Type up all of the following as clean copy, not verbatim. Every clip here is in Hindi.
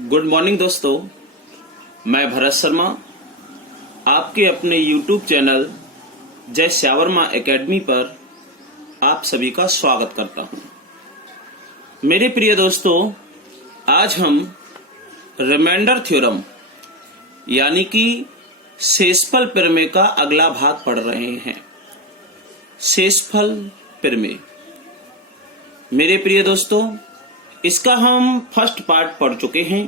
गुड मॉर्निंग दोस्तों, मैं भरत शर्मा आपके अपने YouTube चैनल जय श्यावर्मा एकेडमी पर आप सभी का स्वागत करता हूं। मेरे प्रिय दोस्तों, आज हम रिमाइंडर थ्योरम यानी कि शेषफल प्रमेय का अगला भाग पढ़ रहे हैं। शेषफल प्रमेय मेरे प्रिय दोस्तों, इसका हम फर्स्ट पार्ट पढ़ चुके हैं।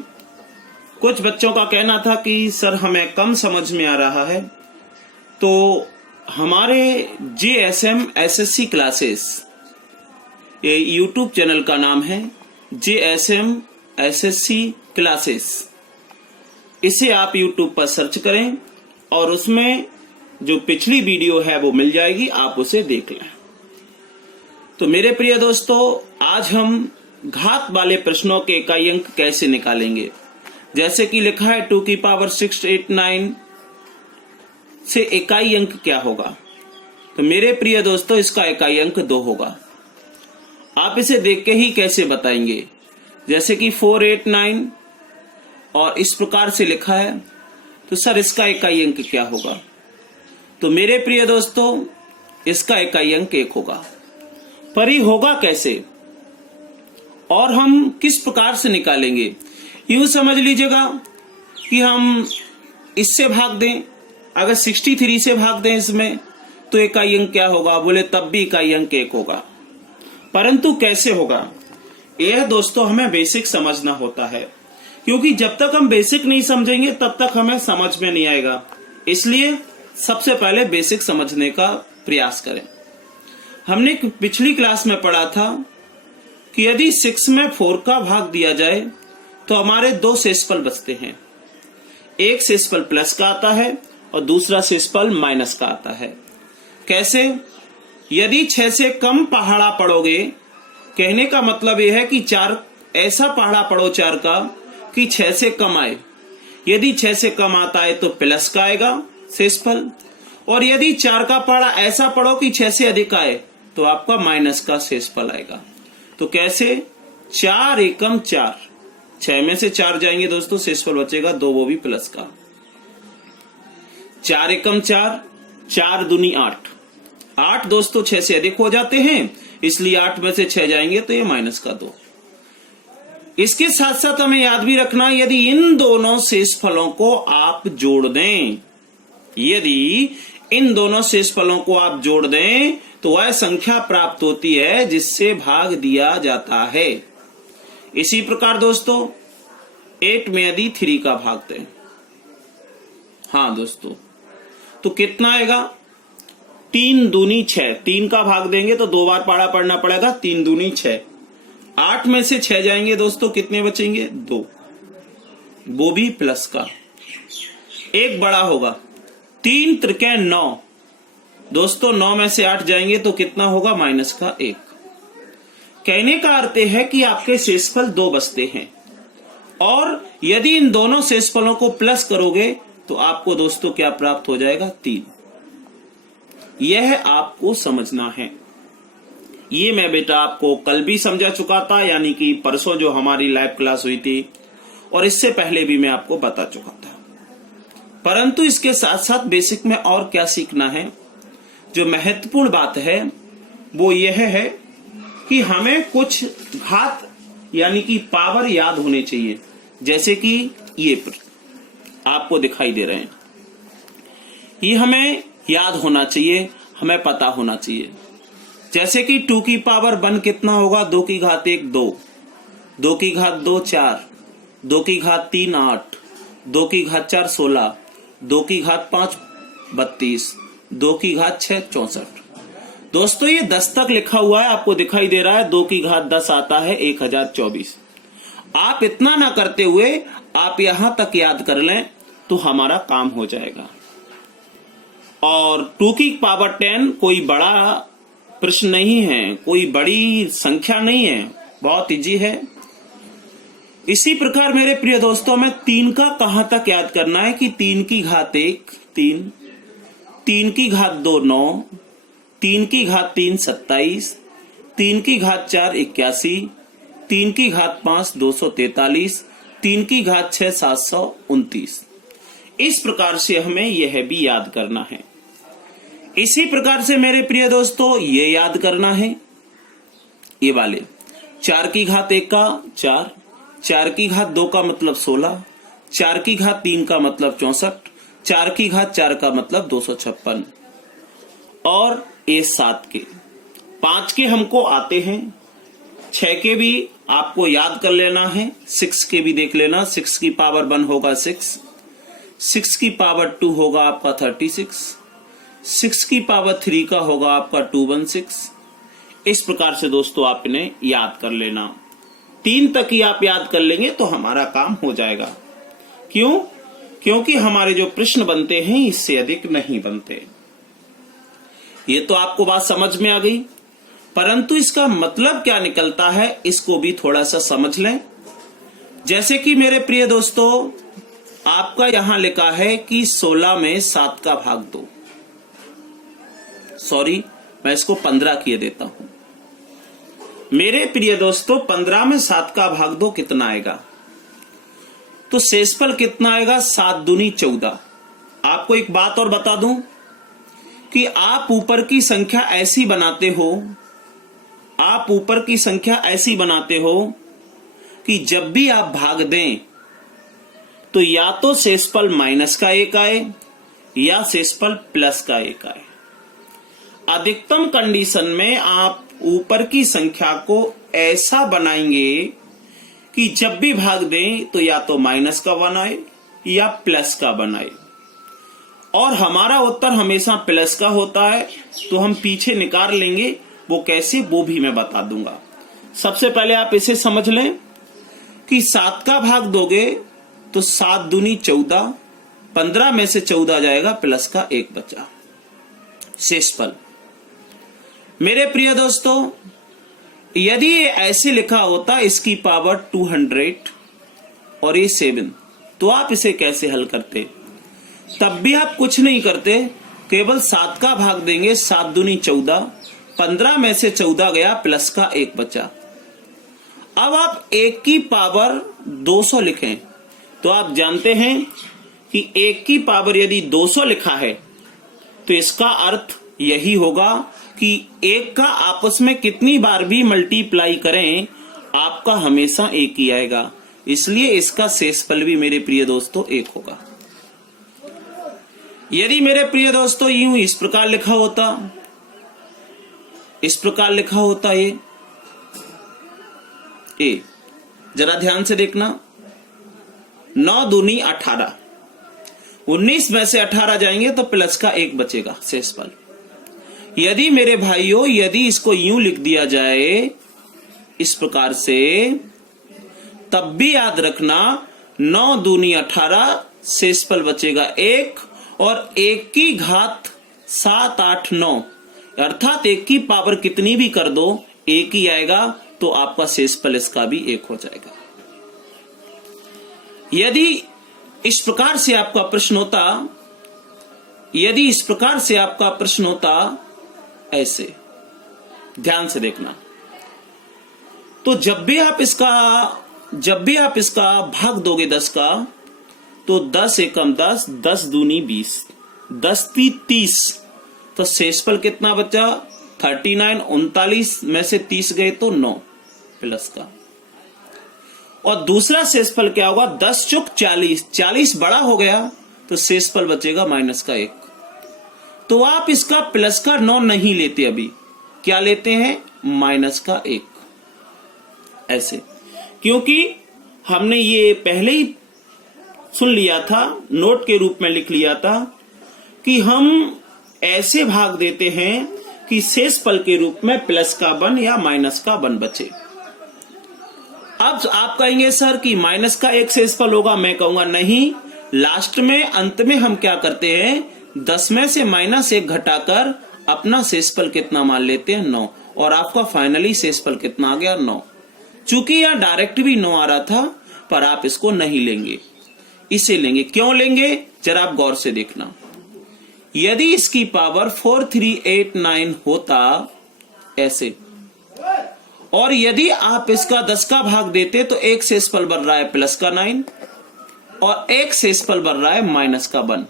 कुछ बच्चों का कहना था कि सर हमें कम समझ में आ रहा है, तो हमारे JSM SSC क्लासेस, ये YouTube चैनल का नाम है JSM SSC क्लासेस। इसे आप YouTube पर सर्च करें और उसमें जो पिछली वीडियो है वो मिल जाएगी, आप उसे देख लें। तो मेरे प्रिय दोस्तों, आज हम घात वाले प्रश्नों के इकाई अंक कैसे निकालेंगे। जैसे कि लिखा है 2 की पावर 689 से इकाई अंक क्या होगा। तो मेरे प्रिय दोस्तों, इसका इकाई अंक 2 होगा। आप इसे देख के ही कैसे बताएंगे। जैसे कि 489 और इस प्रकार से लिखा है, तो सर इसका इकाई अंक क्या होगा। तो मेरे प्रिय दोस्तों, इसका इकाई अंक 1 होगा। पर ये होगा कैसे और हम किस प्रकार से निकालेंगे। यूं समझ लीजिएगा कि हम इससे भाग दें, अगर 63 से भाग दें इसमें, तो इकाई अंक क्या होगा। बोले तब भी इकाई अंक 1 होगा। परंतु कैसे होगा, यह दोस्तों हमें बेसिक समझना होता है, क्योंकि जब तक हम बेसिक नहीं समझेंगे तब तक हमें समझ में नहीं आएगा। इसलिए सबसे पहले बेसिक समझने का प्रयास करें। हमने पिछली क्लास में पढ़ा था कि यदि 6 में 4 का भाग दिया जाए तो हमारे 2 शेषफल बचते हैं। एक शेषफल प्लस का आता है और दूसरा शेषफल माइनस का आता है। कैसे? यदि 6 से कम पहाड़ा पढ़ोगे, कहने का मतलब यह है कि 4 ऐसा पहाड़ा पढ़ो 4 का कि 6 से कम आए। यदि 6 से कम आता है तो प्लस का आएगा शेषफल, और यदि 4 का पहाड़ा ऐसा पढ़ो कि 6 से अधिक आए तो आपका माइनस का शेषफल आएगा। तो कैसे? 4 एकम 4, 6 में से 4 जाएंगे दोस्तों, शेषफल बचेगा 2, वो भी प्लस का। 4 एकम 4, 4 दूनी 8, 8 दोस्तों 6 से अधिक हो जाते हैं, इसलिए 8 में से 6 जाएंगे तो ये माइनस का 2। इसके साथ साथ हमें याद भी रखना, यदि इन दोनों शेषफलों को आप जोड़ दें, यदि इन दोनों शेषफलों को आप जोड़ दें तो वह संख्या प्राप्त होती है जिससे भाग दिया जाता है। इसी प्रकार दोस्तों 8 में यदि 3 का भाग दें, हाँ दोस्तों, तो कितना आएगा। 3 दूनी 6, 3 का भाग देंगे तो 2 बार पहाड़ा पढ़ना पड़ेगा। 3 दूनी 6, 8 में से 6 जाएंगे दोस्तों, कितने बचेंगे 2, वो भी प्लस का। एक बड़ा होगा 3 त्रिके 9 दोस्तों, 9 में से 8 जाएंगे तो कितना होगा माइनस का 1। कहने का अर्थ है कि आपके शेषफल 2 बचते हैं, और यदि इन दोनों शेषफलों को प्लस करोगे तो आपको दोस्तों क्या प्राप्त हो जाएगा 3। यह आपको समझना है। ये मैं बेटा आपको कल भी समझा चुका था, यानी कि परसों जो हमारी लाइव क्लास हुई थी, और इससे पहले भी मैं आपको बता चुका था। परंतु इसके साथ साथ बेसिक में और क्या सीखना है। जो महत्वपूर्ण बात है वो यह है कि हमें कुछ घात यानी कि पावर याद होने चाहिए। जैसे कि ये आपको दिखाई दे रहे हैं, ये हमें याद होना चाहिए, हमें पता होना चाहिए। जैसे कि 2 की पावर 1 कितना होगा, 2 की घात 1 2, 2 की घात 2 4, 2 की घात 3 8, 2 की घात 4 16, 2 की घात 5 32, 2 की घात 6 64। दोस्तों ये 10 तक लिखा हुआ है, आपको दिखाई दे रहा है। 2 की घात 10 आता है 1024। आप इतना ना करते हुए आप यहां तक याद कर लें तो हमारा काम हो जाएगा। और 2 की पावर 10 कोई बड़ा प्रश्न नहीं है, कोई बड़ी संख्या नहीं है, बहुत इजी है। इसी प्रकार मेरे प्रिय दोस्तों, में 3 का कहां तक याद करना है कि 3 की घात 1 3, 3 की घात 2 9, 3 की घात 3 27, 3 की घात 4 81, 3 की घात 5 243, 3 की घात 6 729। इस प्रकार से हमें यह भी याद करना है। इसी प्रकार से मेरे प्रिय दोस्तों ये याद करना है, ये वाले 4 की घात 1 का 4, 4 की घात 2 का मतलब 16, 4 की घात 3 का मतलब 64, 4 की घात 4 का मतलब 256 और ये 7 के 5 के हमको आते हैं, 6 के भी आपको याद कर लेना है, 6 के भी देख लेना। 6 की पावर 1 होगा 6, 6 की पावर 2 होगा आपका 36, 6 की पावर 3 का होगा आपका 216। इस प्रकार से दोस्तों आप इन्हें याद कर लेना। 3 तक ही आप याद कर लेंगे तो हमारा काम हो जाएगा। क्यों? क्योंकि हमारे जो प्रश्न बनते हैं इससे अधिक नहीं बनते। ये तो आपको बात समझ में आ गई, परंतु इसका मतलब क्या निकलता है इसको भी थोड़ा सा समझ लें। जैसे कि मेरे प्रिय दोस्तों आपका यहां लिखा है कि 16 में 7 का भाग 2, सॉरी मैं इसको 15 किए देता हूं। मेरे प्रिय दोस्तों 15 में 7 का भाग 2 कितना आएगा? तो शेषफल कितना आएगा? 7 दूनी 14। आपको एक बात और बता दूं कि आप ऊपर की संख्या ऐसी बनाते हो, आप ऊपर की संख्या ऐसी बनाते हो कि जब भी आप भाग दें तो या तो शेषफल माइनस का 1 आए या शेषफल प्लस का 1 आए। अधिकतम कंडीशन में आप ऊपर की संख्या को ऐसा बनाएंगे कि जब भी भाग दें तो या तो माइनस का 1 आए या प्लस का 1 आए। और हमारा उत्तर हमेशा प्लस का होता है तो हम पीछे निकाल लेंगे, वो कैसे वो भी मैं बता दूंगा। सबसे पहले आप इसे समझ लें कि 7 का भाग दोगे तो 7 दूनी 14, 15 में से 14 जाएगा, प्लस का 1 बचा। शेषफल मेरे प्रिय दोस्तों यदि ये ऐसे लिखा होता इसकी पावर 200 और ये 7, तो आप इसे कैसे हल करते? तब भी आप कुछ नहीं करते, केवल 7 का भाग देंगे, 7 दूनी 14, 15 में से 14 गया, प्लस का 1 बचा। अब आप 1 की पावर 200 लिखें तो आप जानते हैं कि 1 की पावर यदि 200 लिखा है तो इसका अर्थ यही होगा कि 1 का आपस में कितनी बार भी मल्टीप्लाई करें आपका हमेशा 1 ही आएगा। इसलिए इसका शेषफल भी मेरे प्रिय दोस्तों 1 होगा। यदि मेरे प्रिय दोस्तों यूं इस प्रकार लिखा होता, इस प्रकार लिखा होता ये जरा ध्यान से देखना, 9 दूनी 18, 19 में से 18 जाएंगे तो प्लस का 1 बचेगा शेषफल। यदि मेरे भाइयों यदि इसको यूं लिख दिया जाए इस प्रकार से, तब भी याद रखना 9 दूनी 18, शेषफल बचेगा 1 और 1 की घात 7 8 9, अर्थात 1 की पावर कितनी भी कर दो 1 ही आएगा, तो आपका शेषफल इसका भी 1 हो जाएगा। यदि इस प्रकार से आपका प्रश्न होता, यदि इस प्रकार से आपका प्रश्न होता ऐसे, ध्यान से देखना, तो जब भी आप इसका भाग दोगे 10 का तो 10 एकम 10, 10 दूनी 20, 10 ती 30, तो शेषफल कितना बचा? 39, 39 में से 30 गए तो 9 प्लस का। और दूसरा शेषफल क्या होगा? 10 चुक 40, 40 बड़ा हो गया तो शेषफल बचेगा माइनस का 1। तो आप इसका प्लस का 9 नहीं लेते, अभी क्या लेते हैं? माइनस का 1, ऐसे, क्योंकि हमने ये पहले ही सुन लिया था, नोट के रूप में लिख लिया था कि हम ऐसे भाग देते हैं कि शेषफल के रूप में प्लस का 1 या माइनस का 1 बचे। अब आप कहेंगे सर कि माइनस का 1 शेषफल होगा, मैं कहूंगा नहीं, लास्ट में अंत में हम क्या करते हैं, 10 में से माइनस 1 घटाकर अपना शेषफल कितना मान लेते हैं? 9, और आपका फाइनली शेषफल कितना आ गया? 9। चूंकि यहां डायरेक्ट भी 9 आ रहा था, पर आप इसको नहीं लेंगे, इसे लेंगे। क्यों लेंगे? जरा आप गौर से देखना, यदि इसकी पावर 4389 होता ऐसे, और यदि आप इसका 10 का भाग देते तो एक शेषफल बन रहा है प्लस का 9 और एक शेषफल बन रहा है माइनस का 1।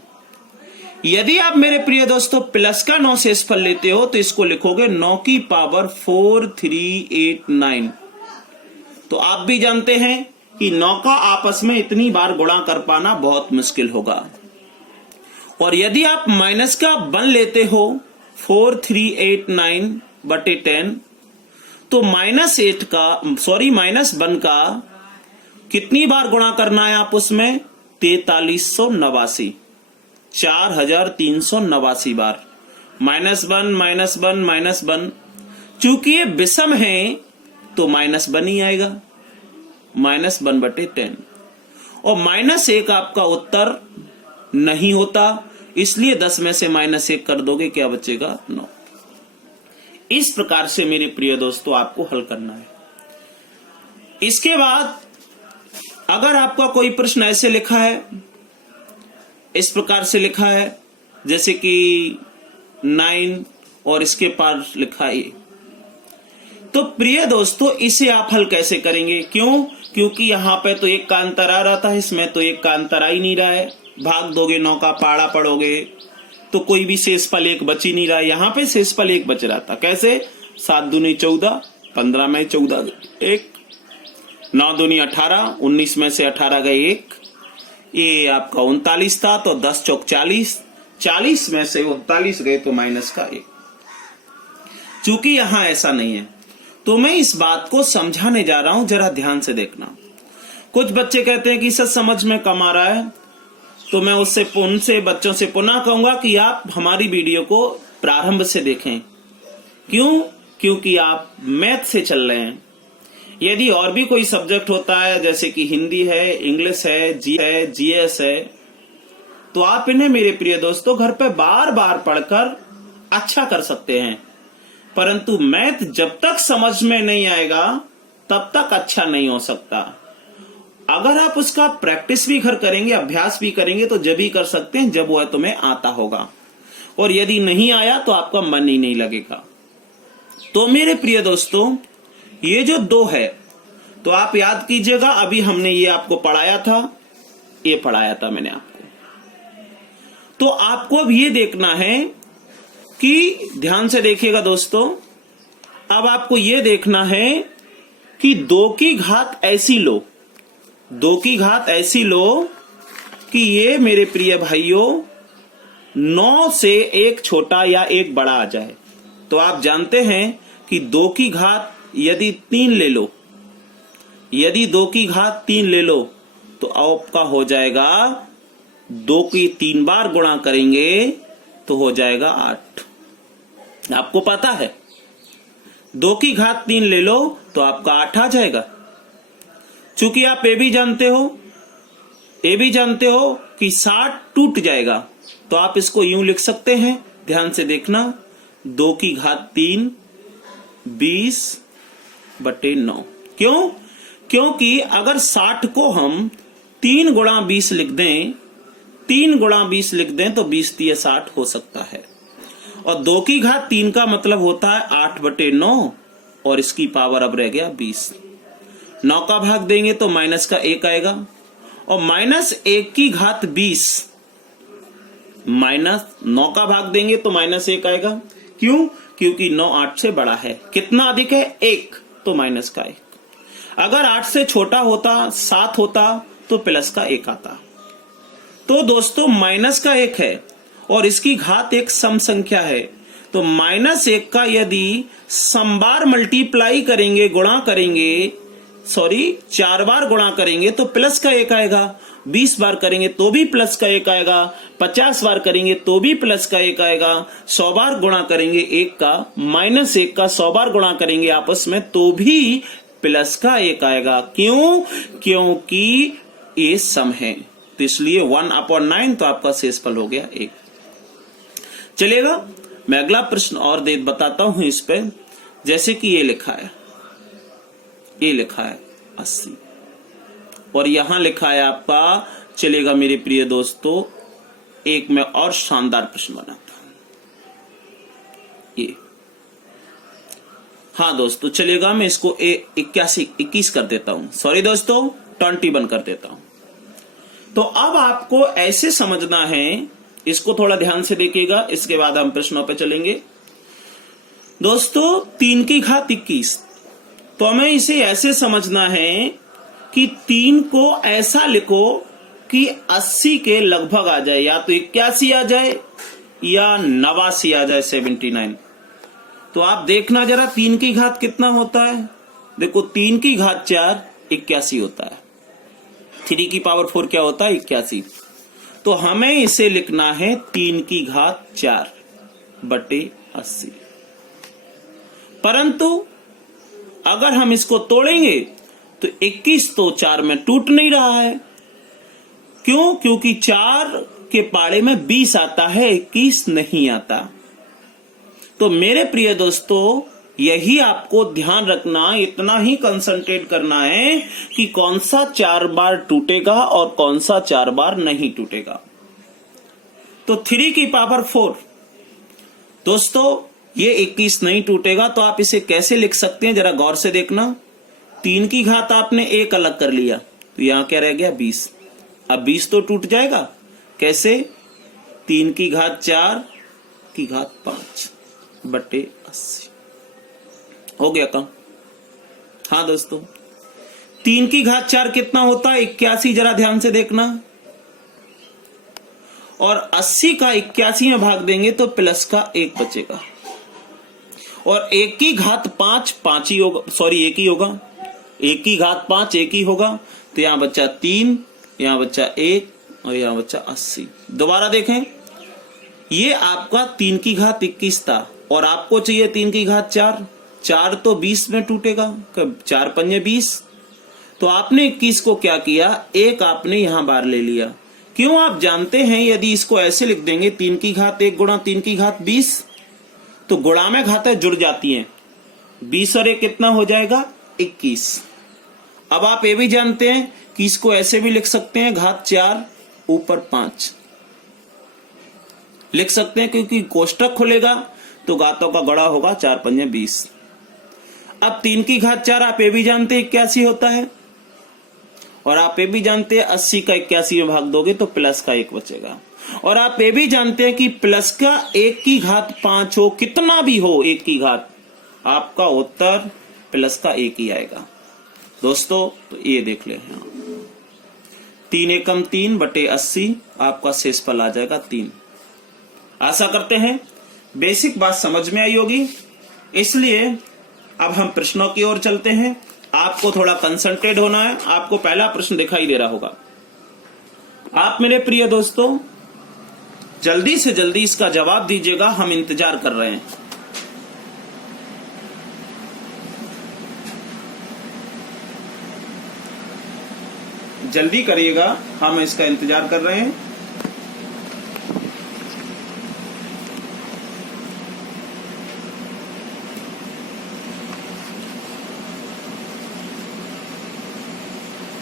यदि आप मेरे प्रिय दोस्तों प्लस का 9 शेषफल लेते हो तो इसको लिखोगे 9 की पावर 4 3 8 9। तो आप भी जानते हैं कि 9 का आपस में इतनी बार गुणा कर पाना बहुत मुश्किल होगा। और यदि आप माइनस का 1 लेते हो 4 3 8 9 बटे 10 तो माइनस 1 का कितनी बार गुणा करना है आप उसमें 4389 4389 बार। -1 चूंकि ये विषम है तो -1 ही आएगा, -1 बटे 10। और -1 आपका उत्तर नहीं होता, इसलिए 10 में से -1 कर दोगे, क्या बचेगा 9। इस प्रकार से मेरे प्रिय दोस्तों आपको हल करना है। इसके बाद अगर आपका कोई प्रश्न ऐसे लिखा है, इस प्रकार से लिखा है जैसे कि 9 और इसके पार लिखा है, तो प्रिय दोस्तों इसे आप हल कैसे करेंगे? क्यों? क्योंकि यहां पे तो 1 का अंतर आ रहा था, इसमें तो 1 का अंतर आ ही नहीं रहा है। भाग दोगे 9 का, पाड़ा पढ़ोगे तो कोई भी शेषफल 1 बच ही नहीं रहा है। यहां पे शेषफल 1 बच रहा था। कैसे? 7 दूनी 14, 15 में 14 1, 9 दूनी 18, 19 में से 18 गए 1, ये आपका 39 था तो 10 चौक 40, 40 में से 39 गए तो माइनस का 1। चूंकि यहां ऐसा नहीं है तो मैं इस बात को समझाने जा रहा हूं, जरा ध्यान से देखना। कुछ बच्चे कहते हैं कि सर समझ में कम आ रहा है, तो मैं उनसे बच्चों से पुनः कहूंगा कि आप हमारी वीडियो को प्रारंभ से देखें। क्यों? क्योंकि आप मैथ से चल रहे हैं। यदि और भी कोई सब्जेक्ट होता है जैसे कि हिंदी है, इंग्लिश है, जीएस है, तो आप इन्हें मेरे प्रिय दोस्तों घर पे बार बार पढ़कर अच्छा कर सकते हैं। परंतु मैथ जब तक समझ में नहीं आएगा तब तक अच्छा नहीं हो सकता। अगर आप उसका प्रैक्टिस भी घर करेंगे, अभ्यास भी करेंगे तो जब ही कर सकते हैं जब वह तुम्हें आता होगा। और यदि नहीं आया तो आपका मन ही नहीं लगेगा। तो मेरे प्रिय दोस्तों ये जो 2 है तो आप याद कीजिएगा, अभी हमने ये आपको पढ़ाया था, ये पढ़ाया था मैंने आपको। तो आपको अब ये देखना है कि ध्यान से देखिएगा दोस्तों, अब आपको ये देखना है कि 2 की घात ऐसी लो, 2 की घात ऐसी लो कि ये मेरे प्रिय भाइयों 9 से एक छोटा या एक बड़ा आ जाए। तो आप जानते हैं कि 2 की घात यदि 3 ले लो, यदि 2 की घात 3 ले लो तो आपका हो जाएगा 2 की 3 बार गुणा करेंगे तो हो जाएगा 8। आपको पता है 2 की घात 3 ले लो तो आपका 8 आ जाएगा। चूंकि आप ये भी जानते हो कि 60 टूट जाएगा, तो आप इसको यूं लिख सकते हैं, ध्यान से देखना, 2 की घात 3 20 बटे 9। क्यों? क्योंकि अगर 60 को हम 3 गुणा 20 लिख दें, 3 गुणा 20 लिख दें तो 20 3 60 हो सकता है। और 2 की घात 3 का मतलब होता है 8 बटे 9 और इसकी पावर अब रह गया 20। 9 का भाग देंगे तो माइनस का 1 आएगा और -1 की घात 20, -9 का भाग देंगे तो -1 आएगा। क्यों? क्योंकि 9 8 से बड़ा है। कितना अधिक है? 1, तो माइनस का 1। अगर 8 से छोटा होता, 7 होता तो प्लस का 1 आता। तो दोस्तों माइनस का 1 है और इसकी घात एक सम संख्या है, तो -1 का यदि समबार मल्टीप्लाई करेंगे, गुणा करेंगे, 4 बार गुणा करेंगे तो प्लस का 1 आएगा। 20 बार करेंगे तो भी प्लस का 1 आएगा। 50 बार करेंगे तो भी प्लस का 1 आएगा। 100 बार गुणा करेंगे 1 का, -1 का 100 बार गुणा करेंगे आपस में तो भी प्लस का 1 आएगा। क्यों? क्योंकि ये सम है, तो इसलिए 1/9 तो आपका शेषफल हो गया 1। चलेगा, मैं अगला प्रश्न और बताता हूं इस पे। जैसे कि ये लिखा है 80 और यहां लिखा है आपका, चलेगा मेरे प्रिय दोस्तों, एक मैं और शानदार प्रश्न बनाता हूं। ये हाँ दोस्तों चलिएगा, मैं इसको 21 कर देता हूं, सॉरी दोस्तों 21 कर देता हूं। तो अब आपको ऐसे समझना है, इसको थोड़ा ध्यान से देखिएगा, इसके बाद हम प्रश्नों पे चलेंगे। दोस्तों 3 की घात 21, तो हमें इसे ऐसे समझना है कि 3 को ऐसा लिखो कि 80 के लगभग आ जाए, या तो 81 आ जाए या 89 आ जाए, 79। तो आप देखना जरा 3 की घात कितना होता है। देखो 3 की घात 4 81 होता है, 3 की पावर 4 क्या होता है 81। तो हमें इसे लिखना है 3 की घात 4 बटे 80। परंतु अगर हम इसको तोड़ेंगे तो 21 तो 4 में टूट नहीं रहा है। क्यों? क्योंकि 4 के पाड़े में 20 आता है, 21 नहीं आता। तो मेरे प्रिय दोस्तों यही आपको ध्यान रखना, इतना ही कंसंट्रेट करना है कि कौन सा 4 बार टूटेगा और कौन सा 4 बार नहीं टूटेगा। तो 3 की पावर 4 दोस्तों ये 21 नहीं टूटेगा। तो आप इसे कैसे लिख सकते हैं, जरा गौर से देखना। 3 की घात आपने 1 अलग कर लिया, तो यहां क्या रह गया 20। अब 20 तो टूट जाएगा, कैसे? 3 की घात 4 की घात 5 बटे 80 हो गया काम। हाँ दोस्तों 3 की घात 4 कितना होता है 81, जरा ध्यान से देखना। और 80 का 81 में भाग देंगे तो प्लस का 1 बचेगा। और 1 की घात 5 5 ही होगा, सॉरी 1 ही होगा। 1 की घात 5 1 ही होगा। तो यहां बच्चा 3, यहां बच्चा 1 और यहां बच्चा 80। दोबारा देखें, ये आपका 3 की घात 21 था और आपको चाहिए 3 की घात 4। 4 तो 20 में टूटेगा, 4 पंजे 20। तो आपने 21 को क्या किया, 1 आपने यहां बार ले लिया। क्यों? आप जानते हैं यदि इसको ऐसे लिख देंगे 3 की घात 1 गुणा 3 की घात 20, तो गुणा में घातें जुड़ जाती हैं। 20 और 1 कितना हो जाएगा 21। अब आप ये भी जानते हैं कि इसको ऐसे भी लिख सकते हैं, घात 4 ऊपर 5 लिख सकते हैं, क्योंकि कोष्टक खुलेगा तो घातों का गड़ा होगा, 4 पंजे 20। अब 3 की घात 4 आप ये भी जानते हैं 81 होता है, और आप ये भी जानते हैं 80 का 81 में भाग दोगे तो प्लस का 1 बचेगा। और आप ये भी जानते हैं कि प्लस का 1 की घात 5 हो, कितना भी हो 1 की घात, आपका उत्तर प्लस का 1 ही आएगा। दोस्तों तो ये देख ले, 3 एकम 3 बटे 80 आपका शेषफल आ जाएगा 3। आशा करते हैं बेसिक बात समझ में आई होगी। इसलिए अब हम प्रश्नों की ओर चलते हैं। आपको थोड़ा कंसंट्रेट होना है। आपको पहला प्रश्न दिखाई दे रहा होगा। आप मेरे प्रिय दोस्तों जल्दी से जल्दी इसका जवाब दीजिएगा, हम इंतजार कर रहे हैं। जल्दी करिएगा, हम इसका इंतजार कर रहे हैं।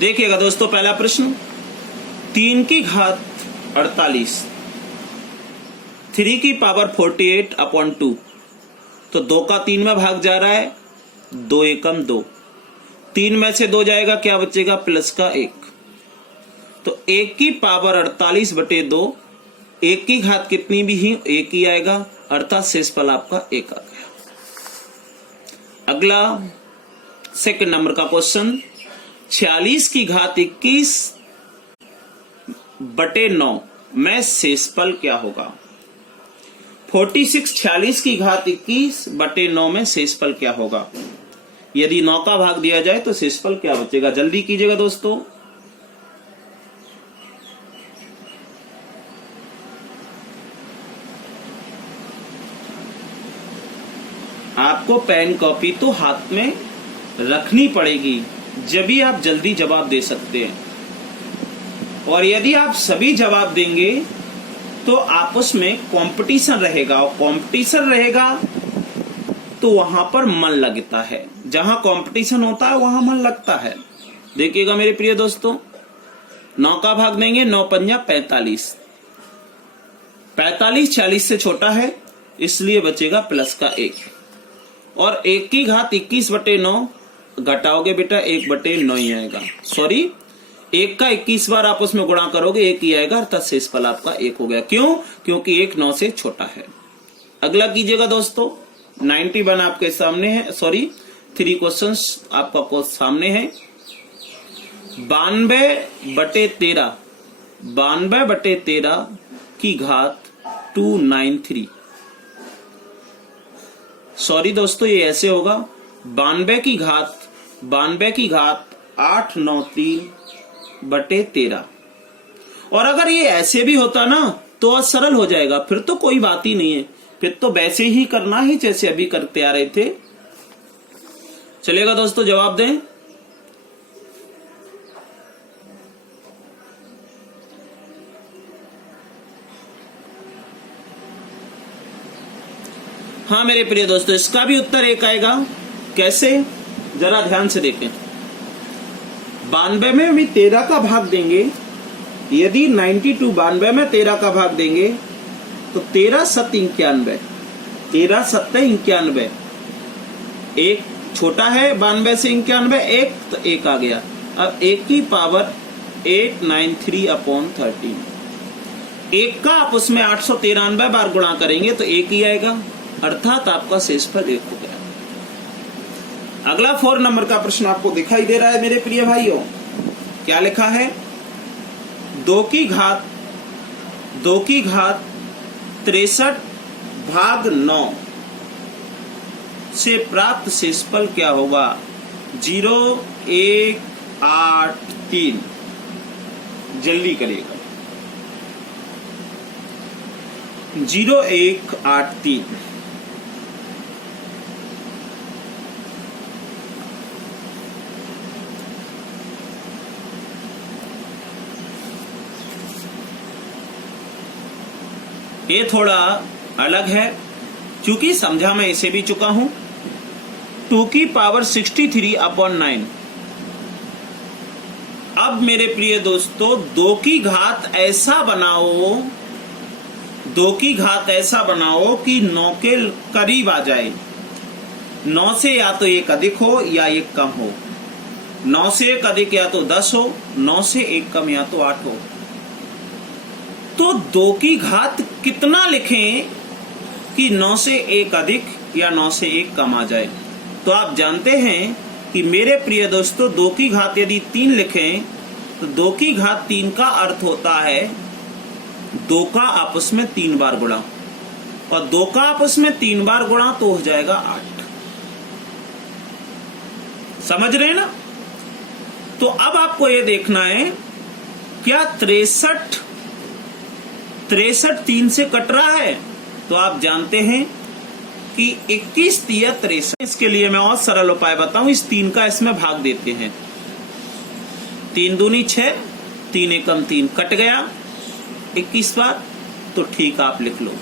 देखिएगा दोस्तों पहला प्रश्न, 3 की घात 48, 3 की पावर 48 अपॉन 2। तो 2 का 3 में भाग जा रहा है, 2 एकम 2। 3 में से 2 जाएगा, क्या बचेगा प्लस का 1। तो 1 की पावर 48 बटे 2, 1 की घात कितनी भी ही 1 ही आएगा, अर्थात शेषफल आपका 1 आ गया। अगला सेकंड नंबर का क्वेश्चन, 46 की घात 21 बटे 9 में शेषफल क्या होगा। 46 की घात 21 बटे 9 में शेषफल क्या होगा। यदि 9 का भाग दिया जाए तो शेषफल क्या बचेगा, जल्दी कीजिएगा दोस्तों। आपको पेन कॉपी तो हाथ में रखनी पड़ेगी, जब भी आप जल्दी जवाब दे सकते हैं। और यदि आप सभी जवाब देंगे तो आपस में कंपटीशन रहेगा, और कंपटीशन रहेगा तो वहां पर मन लगता है। जहां कंपटीशन होता है वहां मन लगता है। देखिएगा मेरे प्रिय दोस्तों, 9 का भाग देंगे, 9 पंजा 45। 45 40 से छोटा है, इसलिए बचेगा प्लस का 1। और 1 की घात 21/9 घटाओगे बेटा 1/9 ही आएगा। सॉरी, 1 का 21 बार आप उसमें गुणा करोगे 1 ही आएगा, अर्थात शेषफल आपका 1 हो गया। क्यों? क्योंकि 1 9 से छोटा है। अगला कीजिएगा दोस्तों, 91 आपके सामने है, सॉरी 3 क्वेश्चंस आपका सामने है। 92/13 की घात 293। सॉरी दोस्तों, ये ऐसे होगा 92 की घात 893/13। और अगर ये ऐसे भी होता ना तो सरल हो जाएगा, फिर तो कोई बात ही नहीं है, फिर तो वैसे ही करना ही जैसे अभी करते आ रहे थे। चलेगा दोस्तों, जवाब दें। हाँ मेरे प्रिय दोस्तों, इसका भी उत्तर 1 आएगा। कैसे, जरा ध्यान से देखें। 92 में भी 13 का भाग देंगे, यदि 92 92 में 13 का भाग देंगे तो 13 7 91, 13 7 91। एक छोटा है 92 से 91, एक तो 1 आ गया। अब 1 की पावर 893/13। 1 का आप उसमें 893 बार गुणा करेंगे तो 1 ही आएगा, अर्थात आपका शेषफल 1 हो गया। अगला 4 नंबर का प्रश्न आपको दिखाई दे रहा है मेरे प्रिय भाइयों। क्या लिखा है? 2 की घात 63/9 से प्राप्त शेषफल क्या होगा? 0183। जल्दी करिएगा। 0183। ये थोड़ा अलग है, क्योंकि समझा मैं इसे भी चुका हूं। 2 की पावर 63/9। अब मेरे प्रिय दोस्तों 2 की घात ऐसा बनाओ, 2 की घात ऐसा बनाओ कि 9 के करीब आ जाए। 9 से या तो 1 अधिक हो या 1 कम हो, 9 से 1 अधिक या तो 10 हो, 9 से 1 कम या तो 8 हो। तो 2 की घात कितना लिखें कि 9 से 1 अधिक या 9 से 1 कम आ जाए? तो आप जानते हैं कि मेरे प्रिय दोस्तों 2 की घात यदि 3 लिखें तो 2 की घात 3 का अर्थ होता है 2 का आपस में 3 बार गुणा, और 2 का आपस में 3 बार गुणा तो हो जाएगा 8। समझ रहे हैं ना? तो अब आपको यह देखना है क्या 63 3 से कट रहा है? तो आप जानते हैं कि 21 3 63। इसके लिए मैं और सरल उपाय बताऊं, इस 3 का इसमें भाग देते हैं। 3 दूनी 6, 3 एकम 3 कट गया 21 बार, तो ठीक आप लिख लो।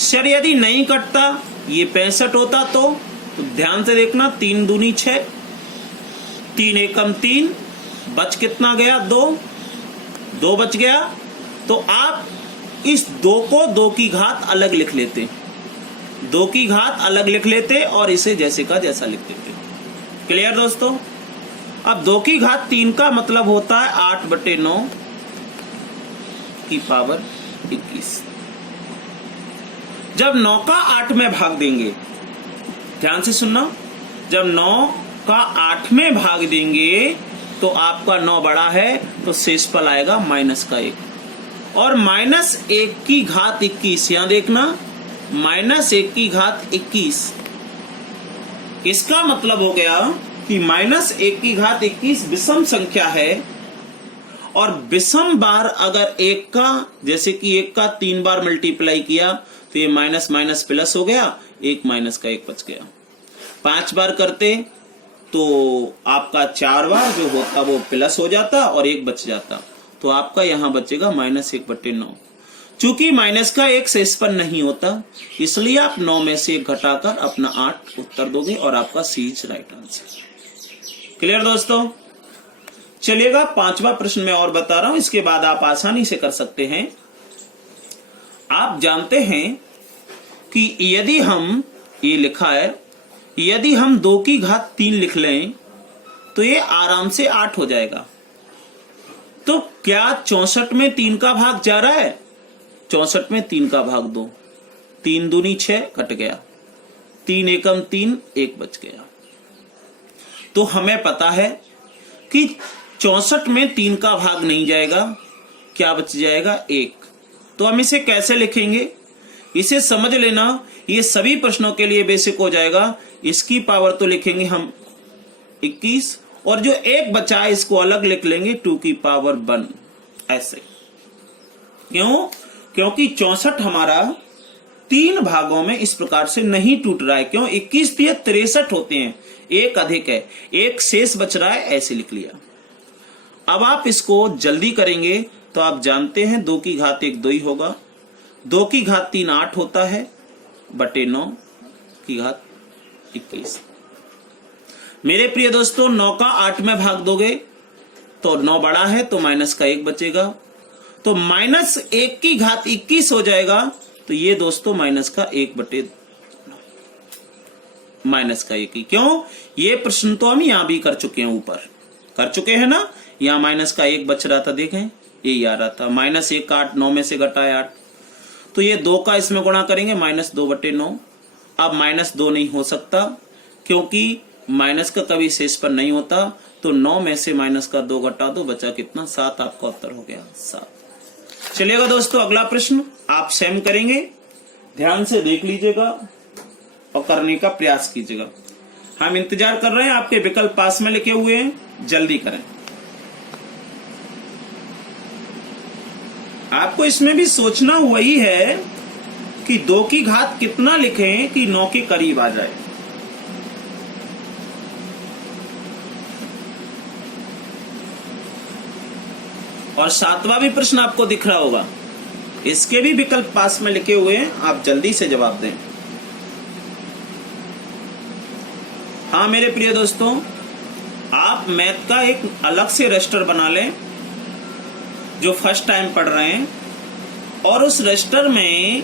सर यदि नहीं कटता, ये 65 होता तो ध्यान से देखना। 3 दूनी 6, 3 एकम 3, बच कितना गया? 2 बच गया। तो आप इस 2 को 2 की घात अलग लिख लेते, 2 की घात अलग लिख लेते और इसे जैसे का जैसा लिख देते। क्लियर दोस्तों? अब 2 की घात 3 का मतलब होता है 8/9 की पावर 21। जब 9 का 8 में भाग देंगे, ध्यान से सुनना, जब 9 का 8 में भाग देंगे तो आपका 9 बड़ा है तो शेषफल आएगा -1, और -1 की घात 21। यहां देखना, -1 की घात 21। इसका मतलब हो गया कि -1 की घात 21 विषम संख्या है, और विषम बार अगर 1 का, जैसे कि 1 का 3 बार मल्टीप्लाई किया तो ये माइनस माइनस प्लस हो गया, 1 माइनस का 1 बच गया। 5 बार करते तो आपका 4 बार जो होता वो प्लस हो जाता और 1 बच जाता, तो आपका यहां बचेगा -1/9। चूंकि माइनस का 1 शेषफल नहीं होता, इसलिए आप 9 में से 1 घटाकर अपना 8 उत्तर दोगे और आपका सी इज राइट आंसर। क्लियर दोस्तों? चलिएगा 5वां प्रश्न में और बता रहा हूं, इसके बाद आप आसानी से कर सकते हैं। आप जानते हैं कि यदि हम, ये लिखा है यदि हम 2 की घात 3 लिख लें तो ये आराम से 8 हो जाएगा। तो क्या 64 में 3 का भाग जा रहा है? 64 में 3 का भाग 2, 3 दूनी 6 कट गया, 3 एकम 3, 1 बच गया। तो हमें पता है कि 64 में 3 का भाग नहीं जाएगा, क्या बच जाएगा? 1। तो हम इसे कैसे लिखेंगे? इसे समझ लेना, ये सभी प्रश्नों के लिए बेसिक हो जाएगा। इसकी पावर तो लिखेंगे हम 21 और जो 1 बचा है इसको अलग लिख लेंगे 2 की पावर 1 ऐसे। क्यों? क्योंकि 64 हमारा 3 भागों में इस प्रकार से नहीं टूट रहा है। क्यों? 21 दिए 63 होते हैं, 1 अधिक है, 1 शेष बच रहा है, ऐसे लिख लिया। अब आप इसको जल्दी करेंगे तो आप जानते हैं 2 की घात 1 2 ही होगा, 2 की घात 3 8 होता है बटे 9 की घात 21। मेरे प्रिय दोस्तों 9 का 8 में भाग दोगे तो 9 बड़ा है तो माइनस का 1 बचेगा, तो माइनस 1 की घात 21 हो जाएगा। तो ये दोस्तों माइनस का 1 बटे माइनस का 1 ही। क्यों? ये प्रश्न तो हम यहां भी कर चुके हैं, ऊपर कर चुके हैं ना। यहां माइनस का 1 बच रहा था, देखें ये आ रहा था, माइनस 1 का 8, 9 में से घटाए 8, तो ये 2 का इसमें गुणा करेंगे माइनस 2 बटे 9। अब माइनस 2 नहीं हो सकता क्योंकि माइनस का कभी शेष पर नहीं होता, तो 9 में से माइनस का 2 घटा दो, बचा कितना? 7। आपका उत्तर हो गया 7। चलिएगा दोस्तों, अगला प्रश्न आप सेम करेंगे, ध्यान से देख लीजिएगा और करने का प्रयास कीजिएगा। हम इंतजार कर रहे हैं, आपके विकल्प पास में लिखे हुए हैं, जल्दी करें। आपको इसमें भी सोचना वही है कि 2 की घात कितना लिखें कि 9 के करीब आ जाए। और 7वां भी प्रश्न आपको दिख रहा होगा, इसके भी विकल्प पास में लिखे हुए हैं, आप जल्दी से जवाब दें। हाँ मेरे प्रिय दोस्तों, आप मैथ का एक अलग से रजिस्टर बना लें जो फर्स्ट टाइम पढ़ रहे हैं, और उस रजिस्टर में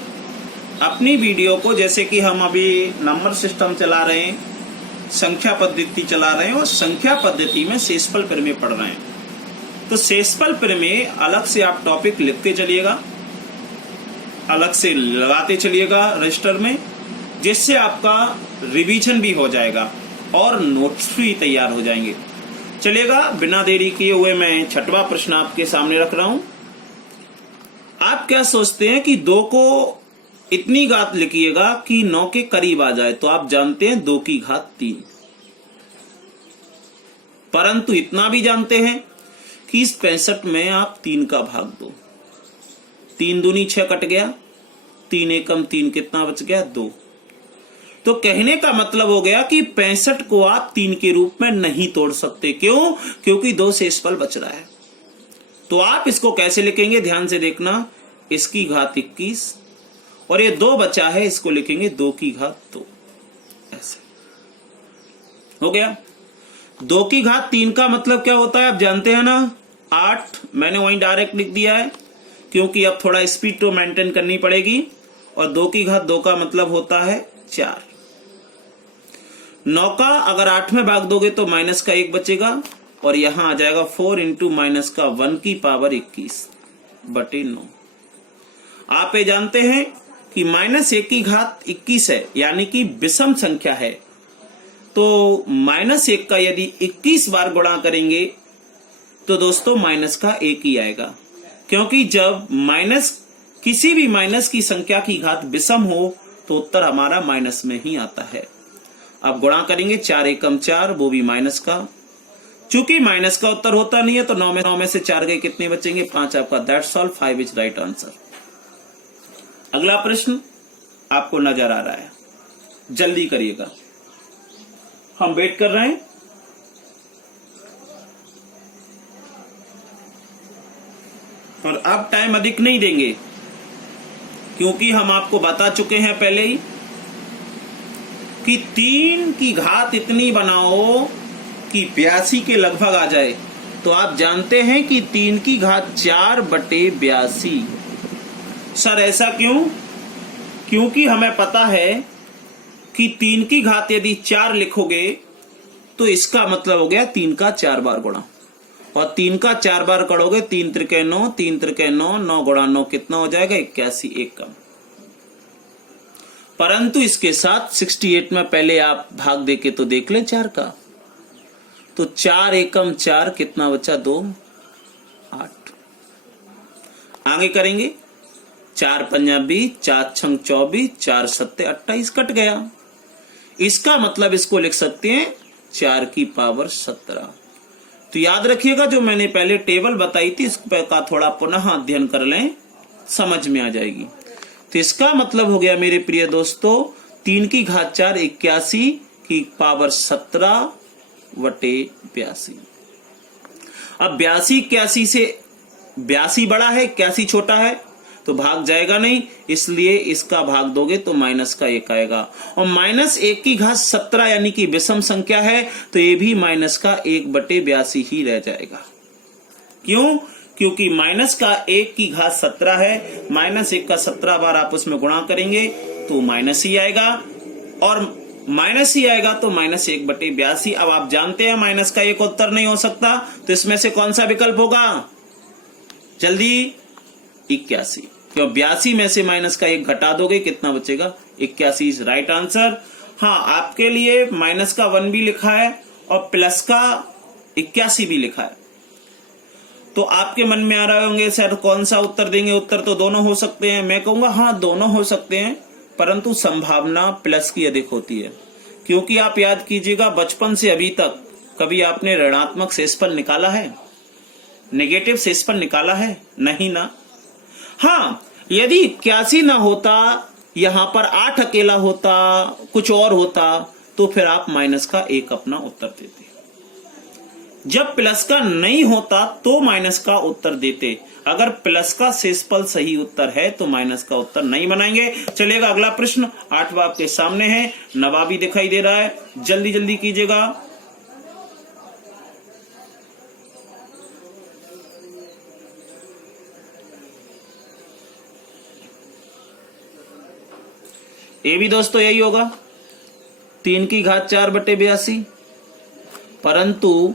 अपनी वीडियो को, जैसे कि हम अभी नंबर सिस्टम चला रहे हैं, संख्या पद्धति चला रहे हैं और संख्या पद्धति में शेषफल प्रमेय पढ़ रहे हैं, तो शेषफल प्रमेय अलग से आप टॉपिक लिखते चलिएगा, अलग से लगाते चलिएगा रजिस्टर में, जिससे आपका रिवीजन भी हो जाएगा और नोट्स भी तैयार हो जाएंगे। चलिएगा, बिना देरी किए हुए मैं 6वां प्रश्न आपके सामने रख रहा हूं। आप क्या सोचते हैं कि 2 को इतनी घात लिखिएगा कि 9 के करीब आ जाए, तो आप जानते हैं 2 की घात 3, परंतु इतना भी जानते हैं कि इस 65 में आप 3 का भाग दो, 3 दूनी 6 कट गया, 3 एकम 3 कितना बच गया? 2। तो कहने का मतलब हो गया कि 65 को आप 3 के रूप में नहीं तोड़ सकते। क्यों? क्योंकि 2 शेषफल बच रहा है। तो आप इसको कैसे लिखेंगे? ध्यान से देखना, इसकी घात 21 और ये 2 बचा है, इसको लिखेंगे 2 की घात 2, ऐसे हो गया। 2 की घात 3 का मतलब क्या होता है आप जानते हैं ना, 8। मैंने वहीं डायरेक्ट लिख दिया है क्योंकि अब थोड़ा स्पीड तो मेंटेन करनी पड़ेगी। और 2 की घात 2 का मतलब होता है 4। 9 का अगर 8 में भाग दोगे तो माइनस का 1 बचेगा और यहां आ जाएगा 4 इंटू माइनस का 1 की पावर 21 बटे 9। आप ये जानते हैं कि माइनस 1 की घात 21 है, यानी कि विषम संख्या है, तो माइनस 1 का यदि 21 बार गुणा करेंगे तो दोस्तों माइनस का 1 ही आएगा, क्योंकि जब माइनस किसी भी माइनस की संख्या की घात विषम हो तो उत्तर हमारा माइनस में ही आता है। अब गुणा करेंगे 4 एकम 4, वो भी माइनस का। चूंकि माइनस का उत्तर होता नहीं है तो 9 में से 4 गए, कितने बचेंगे? 5 आपका। That's all, 5 is right answer. अगला प्रश्न आपको नजर आ रहा है, जल्दी करिएगा, हम वेट कर रहे हैं। और अब टाइम अधिक नहीं देंगे क्योंकि हम आपको बता चुके हैं पहले ही कि 3 की घात इतनी बनाओ कि 82 के लगभग आ जाए। तो आप जानते हैं कि 3 की घात 4 बटे 82। सर ऐसा क्यों? क्योंकि हमें पता है कि 3 की घात यदि 4 लिखोगे तो इसका मतलब हो गया 3 का 4 बार गुणा, और 3 का 4 बार करोगे 3 त्रिके 9, 3 त्रिके 9, 9 गुणा 9 कितना हो जाएगा 81, एक कम। परंतु इसके साथ 68 में पहले आप भाग देके तो देख ले 4 का, तो 4 एकम 4 कितना बचा 2, 8। आगे करेंगे 4 पंजा 20, 4 छंग 24, 4 सत्ते 28, कट गया। इसका मतलब इसको लिख सकते हैं 4 की पावर 17। तो याद रखिएगा जो मैंने पहले टेबल बताई थी इसका थोड़ा पुनः अध्ययन कर लें, समझ में आ जाएगी। तो इसका मतलब हो गया मेरे प्रिय दोस्तों 3 की घात 4 81 की पावर 17 वटे 82। अब 82 81 से 82 बड़ा है 81 छोटा है तो भाग जाएगा नहीं, इसलिए इसका भाग दोगे तो माइनस का 1 आएगा, और माइनस 1 की घात 17 यानी कि विषम संख्या है तो ये भी माइनस का 1 बटे 82 ही रह जाएगा। क्यों? क्योंकि माइनस का 1 की घात 17 है, माइनस 1 का 17 बार आप उसमें गुणा करेंगे तो माइनस ही आएगा, और माइनस ही आएगा तो माइनस 1 बटे 82। अब आप जानते हैं माइनस का 1 उत्तर नहीं हो सकता, तो इसमें से कौन सा विकल्प होगा जल्दी? 81। क्यों? 82 में से माइनस का 1 घटा दोगे कितना बचेगा 81 इज राइट आंसर। हाँ, आपके लिए माइनस का 1 भी लिखा है और प्लस का 81 भी लिखा है, तो आपके मन में आ रहे होंगे सर कौन सा उत्तर देंगे? उत्तर तो दोनों हो सकते हैं। मैं कहूंगा हाँ दोनों हो सकते हैं, परंतु संभावना प्लस की अधिक होती है, क्योंकि आप याद कीजिएगा बचपन से अभी तक कभी आपने ऋणात्मक शेषफल निकाला है, नेगेटिव शेषफल निकाला है? नहीं ना। हाँ, यदि 81 ना होता, यहां पर 8 अकेला होता, कुछ और होता, तो फिर आप माइनस का 1 अपना उत्तर देते। जब प्लस का नहीं होता तो माइनस का उत्तर देते। अगर प्लस का शेषफल सही उत्तर है तो माइनस का उत्तर नहीं बनाएंगे। चलिएगा अगला प्रश्न 8वां आपके सामने है, नवाबी दिखाई दे रहा है, जल्दी जल्दी कीजिएगा। ये भी दोस्तों यही होगा 3 की घात 4 बटे 82, परंतु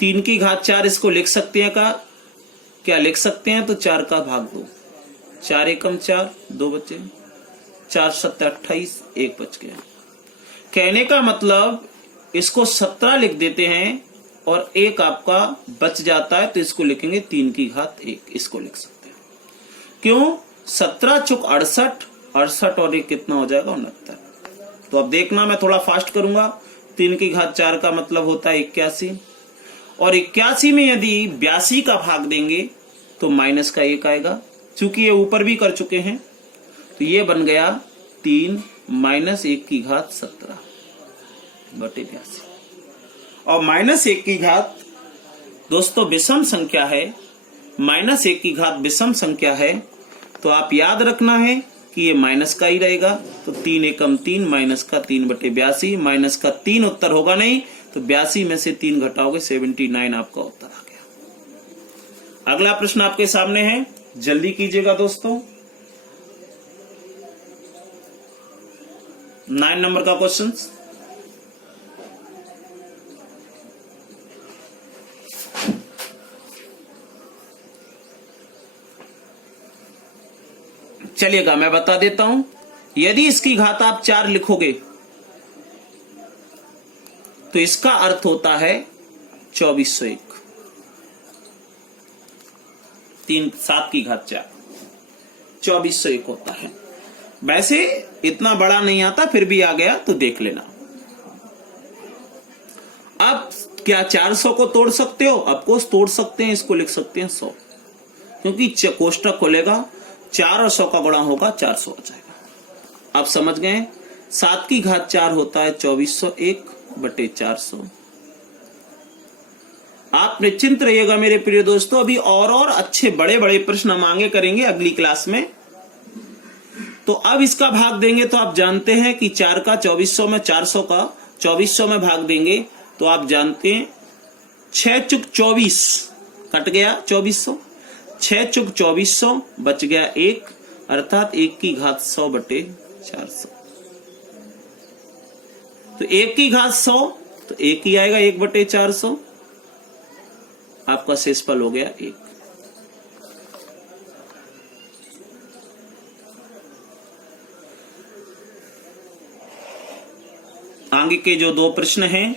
3 की घात 4 इसको लिख सकते हैं का? क्या लिख सकते हैं? तो 4 का भाग 2, 4 एकम 4, 2 बचे, 4 सत्ते 28, 1 बच गया। कहने का मतलब इसको 17 लिख देते हैं और 1 आपका बच जाता है, तो इसको लिखेंगे 3 की घात 1, इसको लिख सकते हैं। क्यों? 17 चुक 68, 68 और 1 कितना हो जाएगा 69। तो अब देखना मैं थोड़ा फास्ट करूंगा। 3 की घात 4 का मतलब होता है 81, और 81 में यदि 82 का भाग देंगे तो माइनस का 1 आएगा। चूंकि ये ऊपर भी कर चुके हैं तो ये बन गया 3 माइनस 1 की घात 17 बटे 82, और माइनस 1 की घात दोस्तों विषम संख्या है, माइनस 1 की घात विषम संख्या है, तो आप याद रखना है कि ये माइनस का ही रहेगा। तो 3 एकम 3 माइनस का 3 बटे 82, माइनस का 3 उत्तर होगा नहीं, तो 82 में से 3 घटाओगे 79 आपका उत्तर आ गया। अगला प्रश्न आपके सामने है, जल्दी कीजिएगा दोस्तों। 9 नंबर का क्वेश्चन। चलिएगा मैं बता देता हूं, यदि इसकी घात आप 4 लिखोगे तो इसका अर्थ होता है 2401। 7 की घात 4 2401 होता है। वैसे इतना बड़ा नहीं आता, फिर भी आ गया तो देख लेना। अब क्या 400 को तोड़ सकते हो? ऑफकोर्स तोड़ सकते हैं, इसको लिख सकते हैं 100, क्योंकि कोष्टक खोलेगा 4 और 100 का गुणा होगा 400 हो जाएगा। आप समझ गए? 7 की घात 4 होता है 2401 बटे 400। आप निश्चिंत रहिएगा मेरे प्रिय दोस्तों, अभी और अच्छे बड़े बड़े प्रश्न हम आगे करेंगे अगली क्लास में। तो अब इसका भाग देंगे तो आप जानते हैं कि 4 का 2400 में 400 का 2400 में भाग देंगे तो आप जानते हैं 6 चुक 24 कट गया 2400, 6 चुक 2400 बच गया 1, अर्थात 1 की घात 100 बटे 400। तो 1 की घात 100, तो 1 ही आएगा, 1/400। आपका शेषफल हो गया 1। आगे के जो 2 प्रश्न हैं